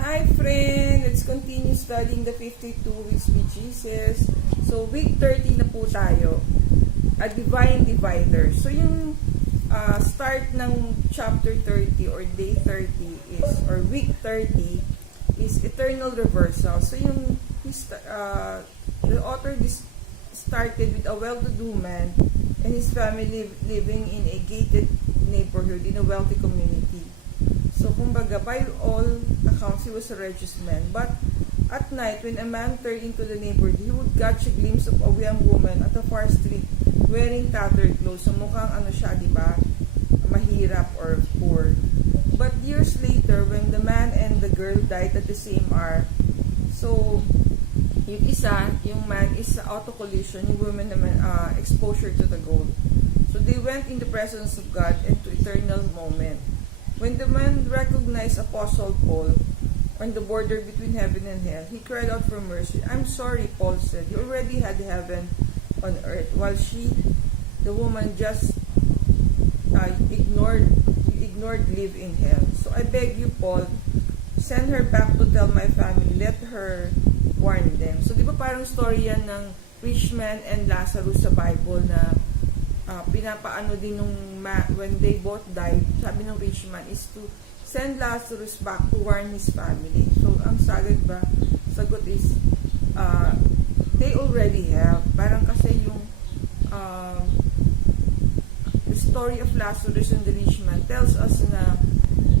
Hi friend! Let's continue studying the 52 weeks with Jesus. So week 30 na po tayo. A divine divider. So yung start ng chapter 30 or day 30 is, or week 30 is eternal reversal. So yung the author started with a well-to-do man and his family living in a gated neighborhood in a wealthy community. So, kumbaga, by all accounts, he was a righteous man. But at night, when a man turned into the neighborhood, he would catch a glimpse of a young woman at a far street wearing tattered clothes. So, mukhang ano siya, di ba? Mahirap or poor. But years later, when the man and the girl died at the same hour, so, yung isa, yung man is auto collision, yung woman naman, exposure to the gold. So, they went in the presence of God into eternal moment. When the man recognized Apostle Paul on the border between heaven and hell, he cried out for mercy. "I'm sorry," Paul said. "You already had heaven on earth, while she, the woman, just ignored live in hell. So I beg you, Paul, send her back to tell my family. Let her warn them." So di ba parang story yan ng rich man and Lazarus sa Bible na pinapaano din nung when they both died, sabi ng rich man is to send Lazarus back to warn his family. So, ang sagot is, they already have. Parang kasi yung the story of Lazarus and the rich man tells us na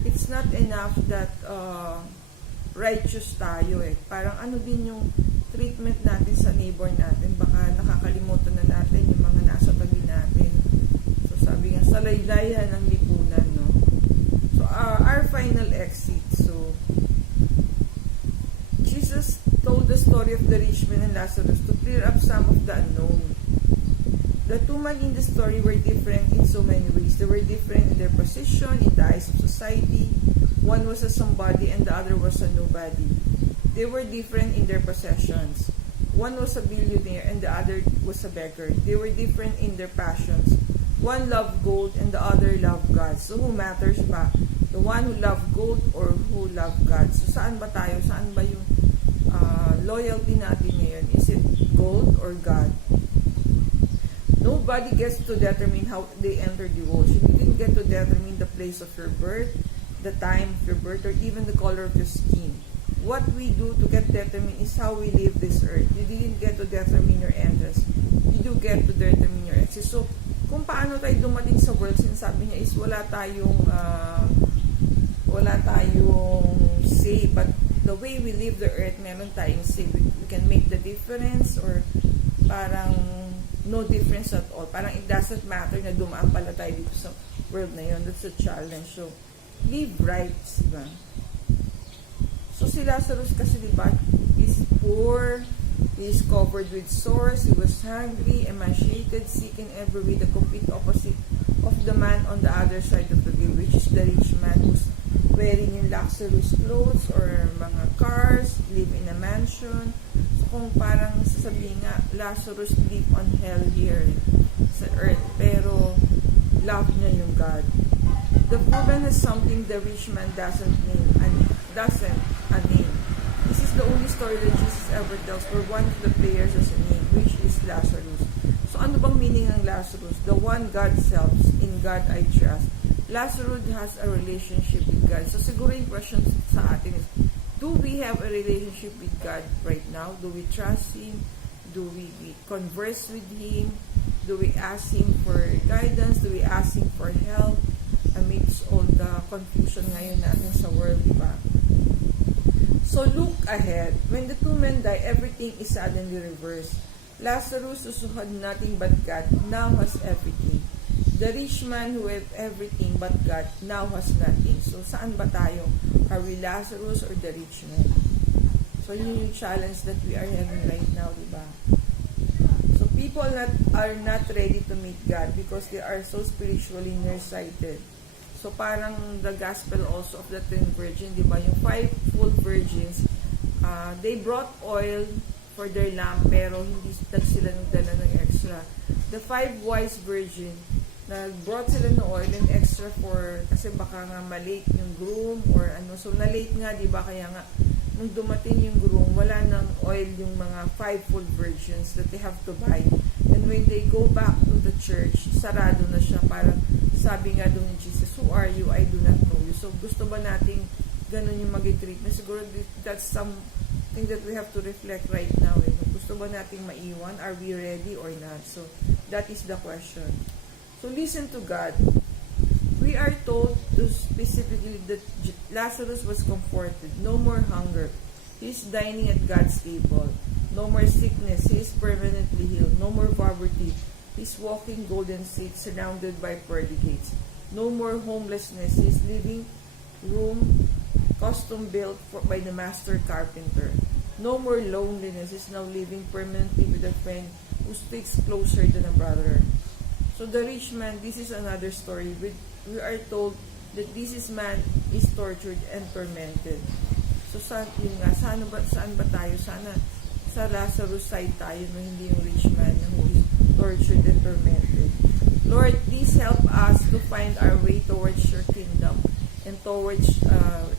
it's not enough that righteous tayo eh. Parang ano din yung treatment natin sa neighbor natin. Baka nakakalimutan na natin yung mga nasa tabi natin. So sabi nga, salaylayan ng lipunan, no? So our final exit. So Jesus told the story of the rich man and Lazarus to clear up some of the unknown. The two men in the story were different in so many ways. They were different in their position, in the eyes of society. One was a somebody and the other was a nobody. They were different in their possessions. One was a billionaire and the other was a beggar. They were different in their passions. One loved gold and the other loved God. So who matters ba? The one who loved gold or who loved God? So saan ba tayo? Saan ba yung loyalty natin ngayon? Is it gold or God? Nobody gets to determine how they enter devotion. You didn't get to determine the place of your birth, the time of your birth, or even the color of your skin. What we do to get determined is how we live this earth. You didn't get to determine your entrance. You do get to determine your exit. So, kung paano tayo dumating sa world, sinasabi niya is wala tayong say, but the way we live the earth, meron tayong say. We can make the difference or parang no difference at all. Parang it doesn't matter na dumaan pala tayo dito sa world na yun. That's a challenge. So, live right, diba? So si Lazarus kasi diba is poor, he is covered with sores, he was hungry, emaciated, sick in every way, the complete opposite of the man on the other side of the grave, which is the rich man who's wearing yung luxurious clothes or mga cars, live in a mansion. So kung parang sasabihin nga, Lazarus live on hell here sa earth, pero love niya yung God. The poor man has something the rich man doesn't name. This is the only story that Jesus ever tells where one of the players has a name, which is Lazarus. So ano bang meaning ng Lazarus? The one God sells, in God I trust. Lazarus has a relationship with God. So siguro yung question sa atin is, do we have a relationship with God right now? Do we trust Him? Do we converse with Him? Do we ask Him for guidance? Do we ask Him for help amidst all the confusion ngayon natin sa world, diba? So look ahead. When the two men die, everything is suddenly reversed. Lazarus, who had nothing but God, now has everything. The rich man who had everything but God, now has nothing. So saan ba tayo? Are we Lazarus or the rich man? So yun yung challenge that we are having right now, diba? So people are not ready to meet God because they are so spiritually nearsighted. So parang the gospel also of the 10 virgins, di ba? Yung 5 full virgins, they brought oil for their lamp pero hindi sila nagdala ng extra. The 5 wise virgins, nag-brought sila ng oil and extra for, kasi baka nga malate yung groom or ano. So, na-late nga, di ba? Kaya nga, nung dumating yung groom, wala nang oil yung mga 5-fold virgins that they have to buy. And when they go back to the church, sarado na siya. Parang sabi nga doon ni Jesus, who are you? I do not know you. So, gusto ba nating ganun yung mag-treat? Na siguro that's something that we have to reflect right now. Gusto ba nating maiwan? Are we ready or not? So, that is the question. So, listen to God. We are told to specifically that Lazarus was comforted. No more hunger. He is dining at God's table. No more sickness. He is permanently healed. No more poverty. He is walking golden streets surrounded by pearly gates. No more homelessness. He is living room custom built by the master carpenter. No more loneliness. He is now living permanently with a friend who sticks closer than a brother. So the rich man, this is another story. We are told that this man is tortured and tormented. So saan ba tayo? Sana sa Lazarus side tayo, no? Hindi yung rich man who is tortured and tormented. Lord, please help us to find our way towards your kingdom and towards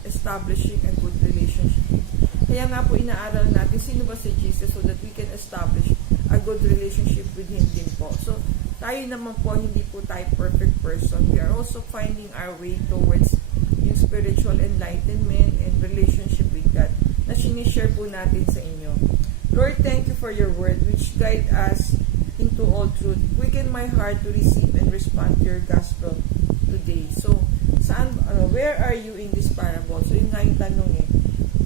establishing a good relationship. Kaya nga po inaaral natin sino ba si Jesus so that we can establish a good relationship with Him din po. So, tayo naman po, hindi po tayo perfect person. We are also finding our way towards yung spiritual enlightenment and relationship with God na sinishare po natin sa inyo. Lord, thank you for your word which guide us into all truth. Quicken my heart to receive and respond to your gospel today. So, where are you in this parable? So, yun nga yung tanong eh.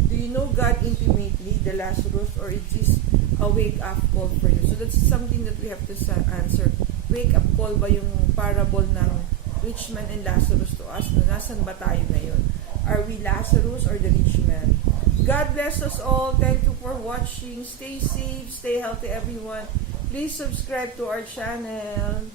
Do you know God intimately, the Lazarus, or is this a wake-up call for you? So, that's something that we have to answer. Wake-up call ba yung parable ng rich man and Lazarus to us? Nasaan ba tayo ngayon? Are we Lazarus or the rich man? God bless us all. Thank you for watching. Stay safe. Stay healthy, everyone. Please subscribe to our channel.